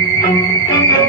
Música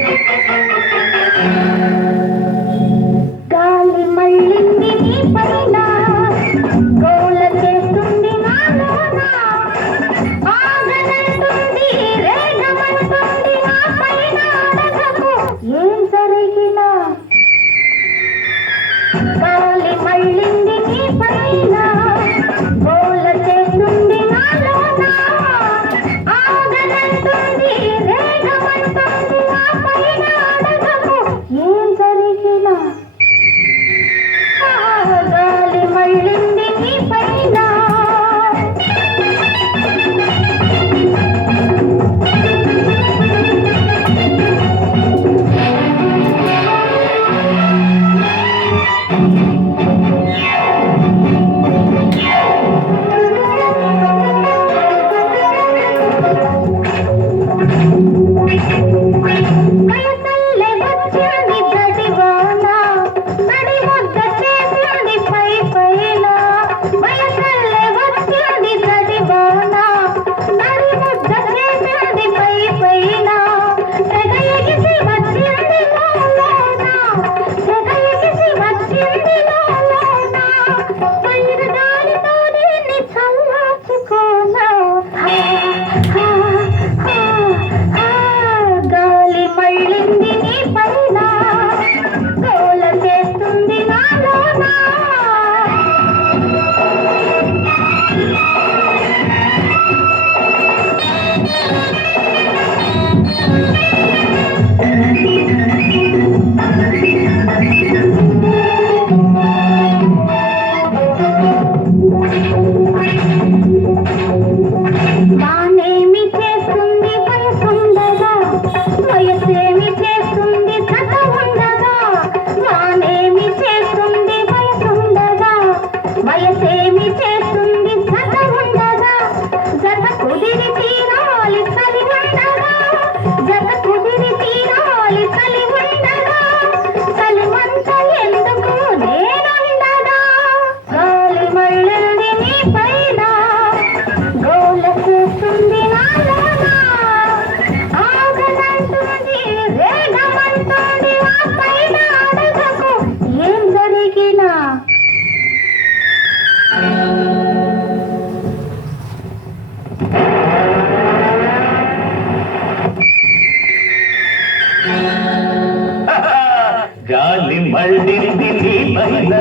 గాలి మళ్ళింది నీ పైన.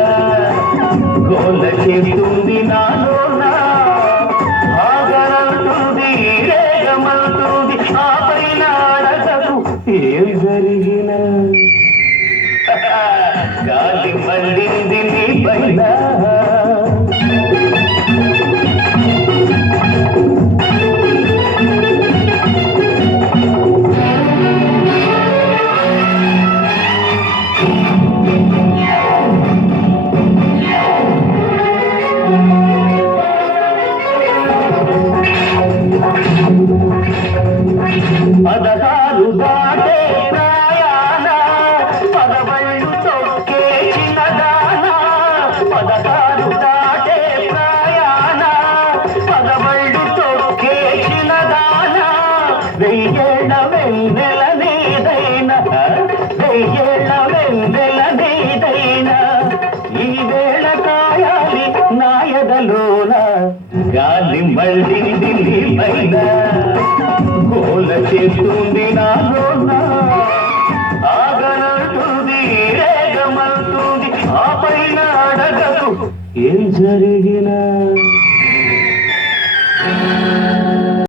గోల చేస్తుంది నాలో ఆగరంటుంది రేగమంటుంది ఆ పైన అడగదు ఏమి జరిగిన. గాలి మళ్ళింది నీ పైన. మళ్ళీ ఢిల్లీ పైన. గోల చేస్తుంది నాలో ఆగనంటుంది రేగమంటుంది ఆ పైన అడగదు ఏం జరిగినా